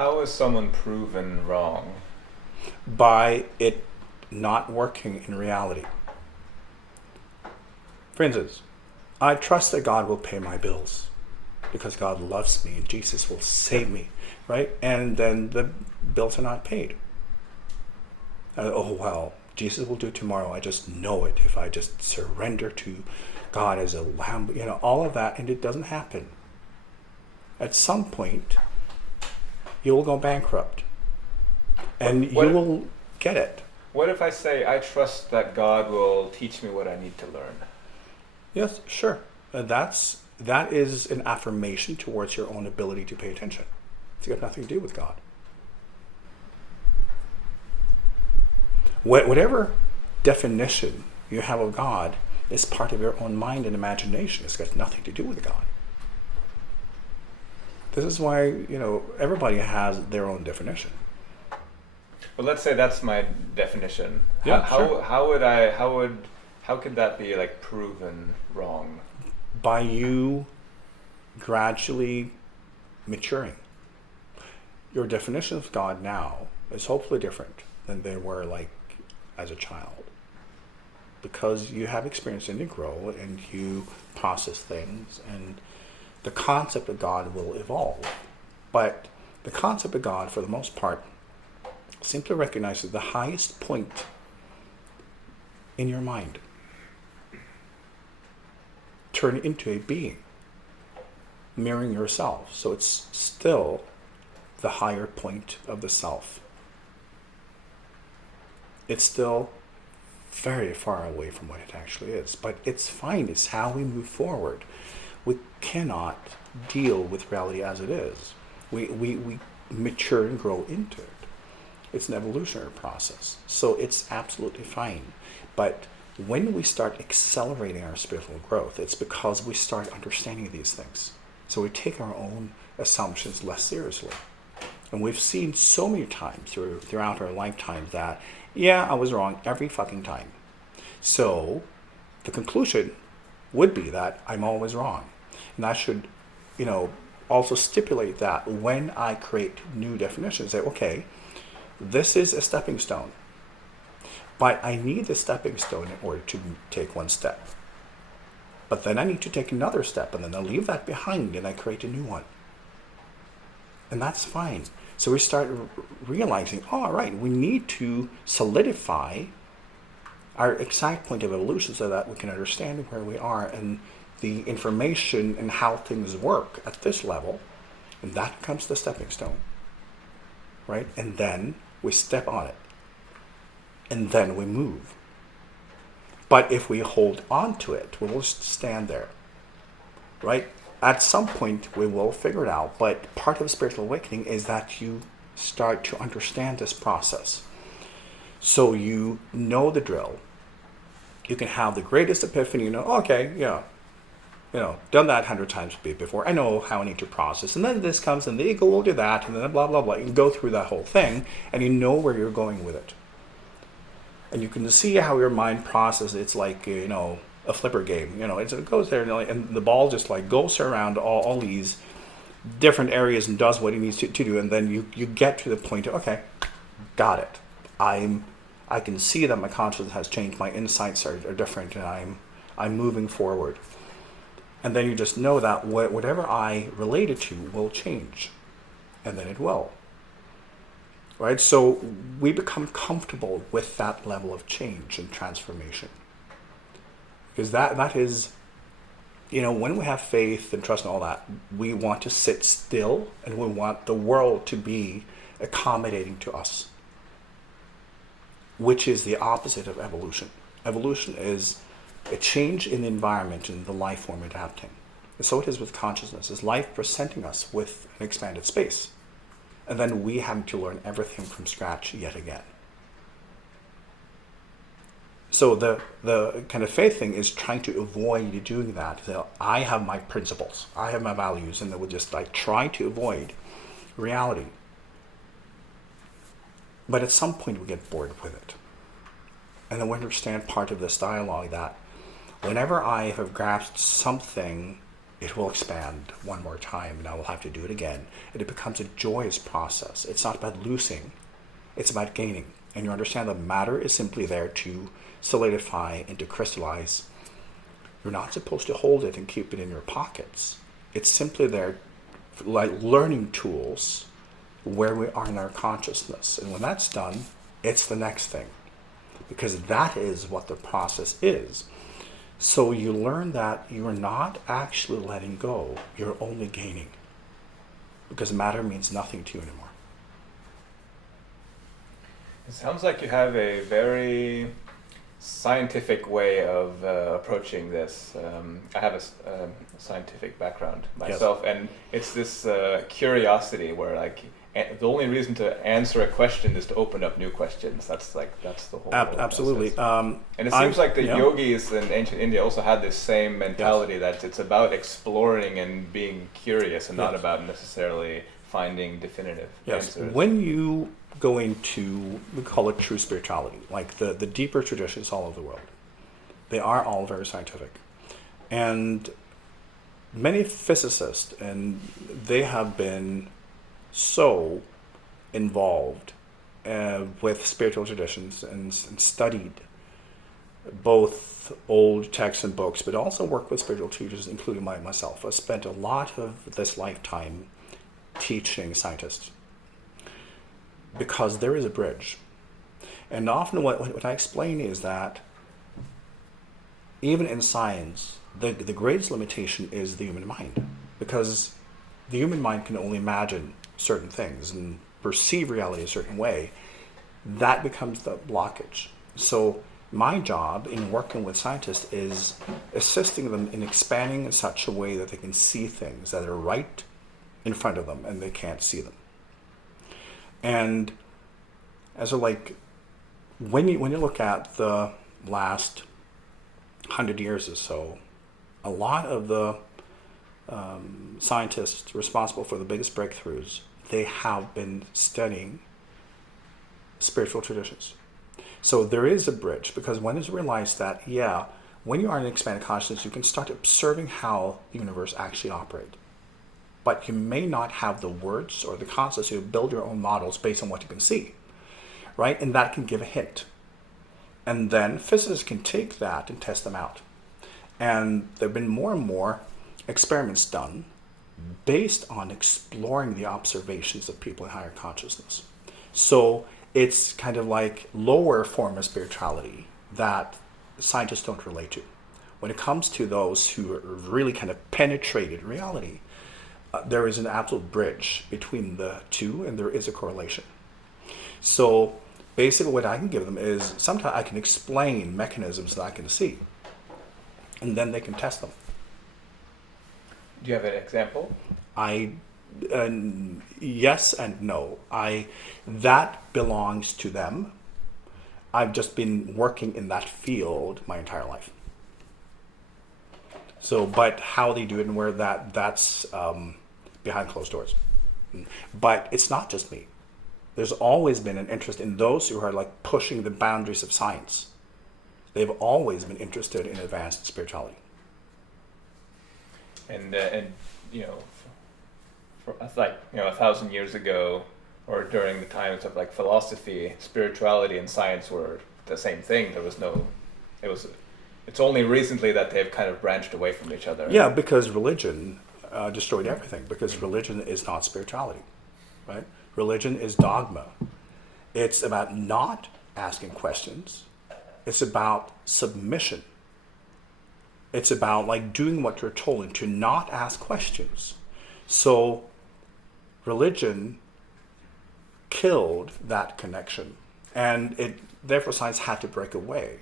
How is someone proven wrong? By it not working in reality. For instance, I trust that God will pay my bills because God loves me and Jesus will save me, right? And then the bills are not paid. Oh, well, Jesus will do tomorrow. I just know it if I just surrender to God as a lamb, all of that, and it doesn't happen. At some point, you will go bankrupt and you will get it. What if I say, I trust that God will teach me what I need to learn? Yes, sure. That is an affirmation towards your own ability to pay attention. It's got nothing to do with God. Whatever definition you have of God is part of your own mind and imagination. It's got nothing to do with God. This is why, everybody has their own definition. Well, let's say that's my definition. Yeah, sure. How could that be proven wrong? By you gradually maturing. Your definition of God now is hopefully different than they were as a child. Because you have experience and you grow and you process things, and the concept of God will evolve. But the concept of God, for the most part, simply recognizes the highest point in your mind. Turn into a being, mirroring yourself. So it's still the higher point of the self. It's still very far away from what it actually is. But it's fine. It's how we move forward. We cannot deal with reality as it is. We mature and grow into it. It's an evolutionary process. So it's absolutely fine. But when we start accelerating our spiritual growth, it's because we start understanding these things. So we take our own assumptions less seriously. And we've seen so many times throughout our lifetime that, yeah, I was wrong every fucking time. So the conclusion would be that I'm always wrong. And I should, also stipulate that when I create new definitions, say, okay, this is a stepping stone. But I need the stepping stone in order to take one step. But then I need to take another step, and then I leave that behind and I create a new one. And that's fine. So we start realizing, all right, we need to solidify our exact point of evolution so that we can understand where we are and the information and how things work at this level. And that becomes the stepping stone, right? And then we step on it. And then we move. But if we hold on to it, we will stand there, right? At some point, we will figure it out. But part of spiritual awakening is that you start to understand this process. So you know the drill. You can have the greatest epiphany, okay, yeah, done that 100 times before. I know how I need to process. And then this comes and the ego will do that and then blah, blah, blah. You can go through that whole thing and you know where you're going with it. And you can see how your mind processes. It's like, a flipper game. It goes there and the ball just goes around all these different areas and does what it needs to do. And then you get to the point of, okay, got it. I can see that my consciousness has changed. My insights are different and I'm moving forward. And then you just know that whatever I related to will change. And then it will. Right? So we become comfortable with that level of change and transformation. Because that is, when we have faith and trust and all that, we want to sit still and we want the world to be accommodating to us, which is the opposite of evolution. Evolution is a change in the environment and the life form adapting. And so it is with consciousness. Is life presenting us with an expanded space. And then we have to learn everything from scratch yet again. So the kind of faith thing is trying to avoid doing that. So I have my principles. I have my values. And then we'll just try to avoid reality. But at some point we get bored with it. And then we understand part of this dialogue that whenever I have grasped something it will expand one more time, and I will have to do it again. And it becomes a joyous process. It's not about losing, it's about gaining. And you understand that matter is simply there to solidify and to crystallize. You're not supposed to hold it and keep it in your pockets. It's simply there like learning tools where we are in our consciousness. And when that's done, it's the next thing. Because that is what the process is. So you learn that you're not actually letting go, you're only gaining. Because matter means nothing to you anymore. It sounds like you have a very scientific way of approaching this. I have a scientific background myself, yes. And it's this curiosity where like the only reason to answer a question is to open up new questions. That's the whole absolutely. And it seems like the yogis in ancient India also had this same mentality, yes. That it's about exploring and being curious and not about necessarily finding definitive answers. When you go into, we call it true spirituality, like the deeper traditions all over the world, they are all very scientific. And many physicists, and they have been so involved with spiritual traditions and studied both old texts and books, but also worked with spiritual teachers, including myself. I spent a lot of this lifetime teaching scientists because there is a bridge. And often what I explain is that even in science, the greatest limitation is the human mind, because the human mind can only imagine certain things and perceive reality a certain way. That becomes the blockage. So my job in working with scientists is assisting them in expanding in such a way that they can see things that are right in front of them and they can't see them. And as when you look at the last 100 years or so, a lot of the scientists responsible for the biggest breakthroughs, they have been studying spiritual traditions. So there is a bridge, because when it's realized that, when you are in an expanded consciousness, you can start observing how the universe actually operates. But you may not have the words or the concepts to build your own models based on what you can see, right? And that can give a hint. And then physicists can take that and test them out. And there have been more and more experiments done based on exploring the observations of people in higher consciousness. So it's kind of like lower form of spirituality that scientists don't relate to. When it comes to those who are really kind of penetrated reality, there is an absolute bridge between the two, and there is a correlation. So basically what I can give them is, sometimes I can explain mechanisms that I can see, and then they can test them. Do you have an example? Yes and no. That belongs to them. I've just been working in that field my entire life. So, but how they do it and where that's behind closed doors. But it's not just me. There's always been an interest in those who are like pushing the boundaries of science. They've always been interested in advanced spirituality. And for 1,000 years ago, or during the times of like philosophy, spirituality and science were the same thing. It's only recently that they've kind of branched away from each other. Yeah, because religion destroyed everything. Because religion is not spirituality, right? Religion is dogma. It's about not asking questions. It's about submission. It's about like doing what you're told and to not ask questions. So religion killed that connection, and therefore science had to break away.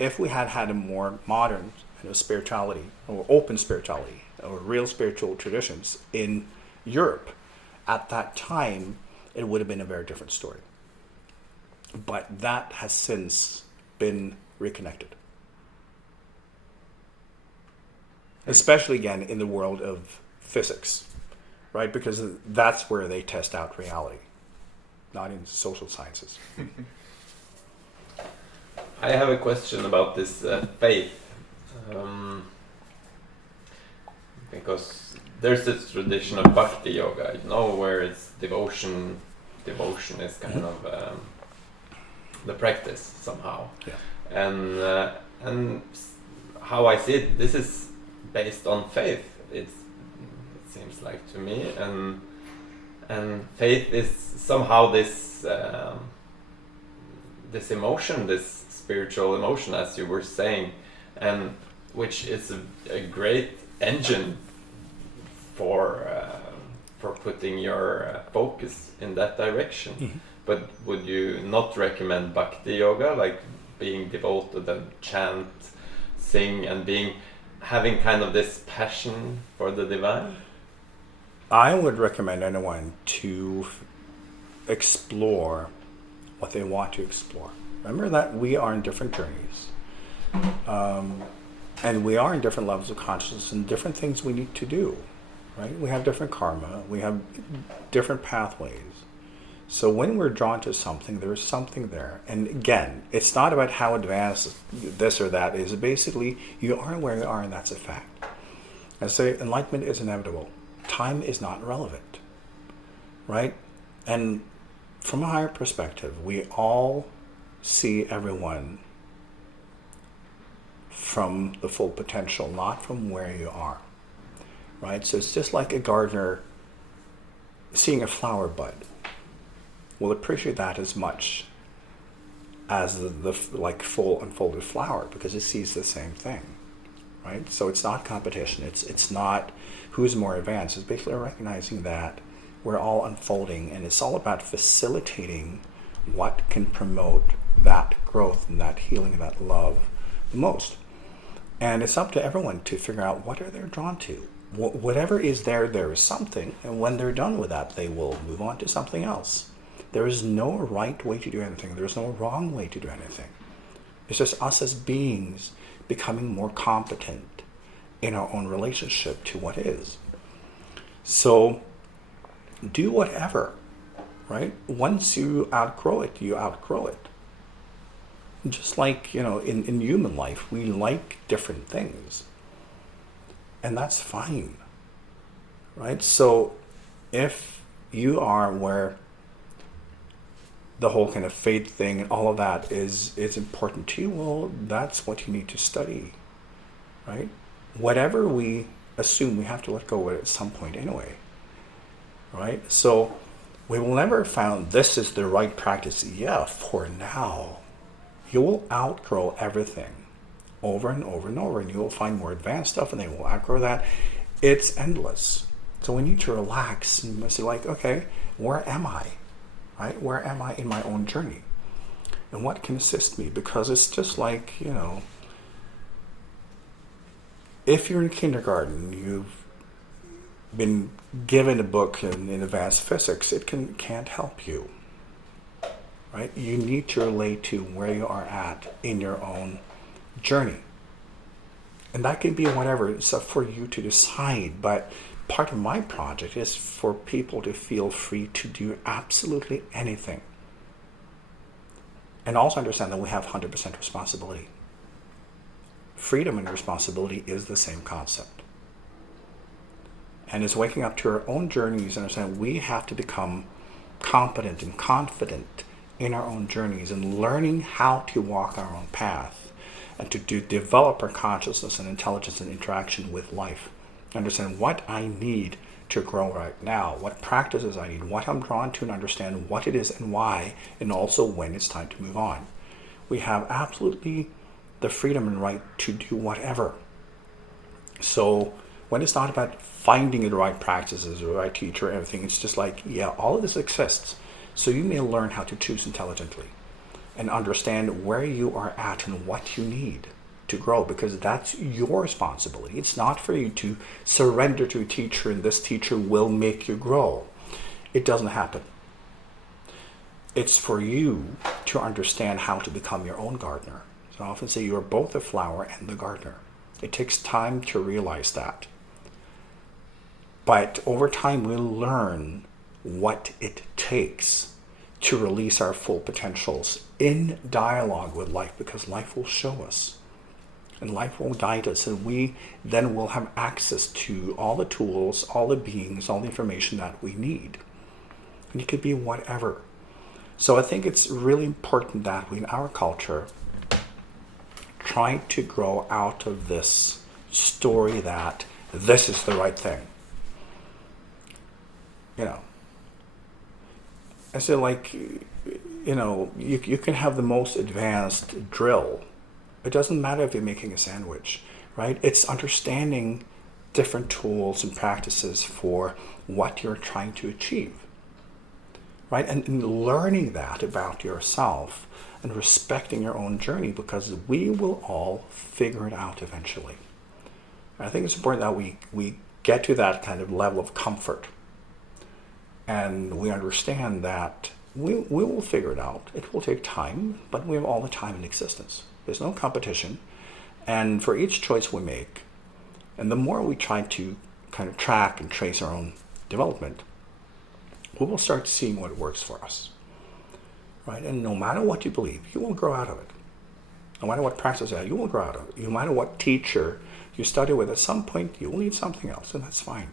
If we had had a more modern spirituality, or open spirituality, or real spiritual traditions in Europe at that time, it would have been a very different story. But that has since been reconnected. Especially again in the world of physics, right? Because that's where they test out reality, not in social sciences. I have a question about this faith. because there's this tradition of bhakti yoga, you know, where it's devotion. Devotion is kind of the practice somehow, and how I see it, this is based on faith. It seems like to me, and faith is somehow this this emotion, this spiritual emotion, as you were saying, and which is a great engine for putting your focus in that direction. Mm-hmm. But would you not recommend bhakti yoga, like being devoted and chant, sing, and having kind of this passion for the divine? I would recommend anyone to explore what they want to explore. Remember that we are in different journeys. And we are in different levels of consciousness and different things we need to do, right? We have different karma. We have different pathways. So when we're drawn to something, there's something there. And again, it's not about how advanced this or that is. Basically, you are where you are, and that's a fact. I say enlightenment is inevitable. Time is not relevant, right? And from a higher perspective, we all see everyone from the full potential, not from where you are, right? So it's just like a gardener seeing a flower bud will appreciate that as much as the like full unfolded flower, because it sees the same thing, right? So it's not competition. It's not who's more advanced. It's basically recognizing that we're all unfolding, and it's all about facilitating what can promote that growth and that healing and that love the most. And it's up to everyone to figure out what are they drawn to. Whatever is there is something, and when they're done with that, they will move on to something else. There is no right way to do anything. There's no wrong way to do anything. It's just us as beings becoming more competent in our own relationship to what is. So do whatever, right? Once you outgrow it, you outgrow it. Just like, in human life, we like different things. And that's fine, right? So if you are where the whole kind of faith thing and all of that is important to you, well, that's what you need to study, right? Whatever we assume, we have to let go of it at some point anyway, right? So we will never find this is the right practice. Yeah, for now. You will outgrow everything over and over and over, and you will find more advanced stuff, and they will outgrow that. It's endless. So we need to relax and say, like, okay, where am I? Right? Where am I in my own journey? And what can assist me? Because it's just like, if you're in kindergarten, you've been given a book in advanced physics, it can't help you. Right? You need to relate to where you are at in your own journey. And that can be whatever. It's up for you to decide. But part of my project is for people to feel free to do absolutely anything. And also understand that we have 100% responsibility. Freedom and responsibility is the same concept. And it's waking up to our own journeys and understanding we have to become competent and confident in our own journeys and learning how to walk our own path and to develop our consciousness and intelligence and interaction with life. Understand what I need to grow right now, what practices I need, what I'm drawn to, and understand what it is and why, and also when it's time to move on. We have absolutely the freedom and right to do whatever. So when it's not about finding the right practices or the right teacher or everything, it's just like, yeah, all of this exists. So you may learn how to choose intelligently and understand where you are at and what you need to grow, because that's your responsibility. It's not for you to surrender to a teacher and this teacher will make you grow. It doesn't happen. It's for you to understand how to become your own gardener. So I often say you are both the flower and the gardener. It takes time to realize that. But over time we'll learn what it takes to release our full potentials in dialogue with life, because life will show us. And life will guide us, and we then will have access to all the tools, all the beings, all the information that we need. And it could be whatever. So I think it's really important that we, in our culture, try to grow out of this story that this is the right thing. You know, I say, like, you know, you can have the most advanced drill. It doesn't matter if you're making a sandwich, right? It's understanding different tools and practices for what you're trying to achieve, right? And learning that about yourself and respecting your own journey, because we will all figure it out eventually. And I think it's important that we get to that kind of level of comfort, and we understand that we will figure it out. It will take time, but we have all the time in existence. There's no competition. And for each choice we make, and the more we try to kind of track and trace our own development, we will start seeing what works for us. Right? And no matter what you believe, you will grow out of it. No matter what practice you will grow out of it. No matter what teacher you study with, at some point you will need something else, and that's fine.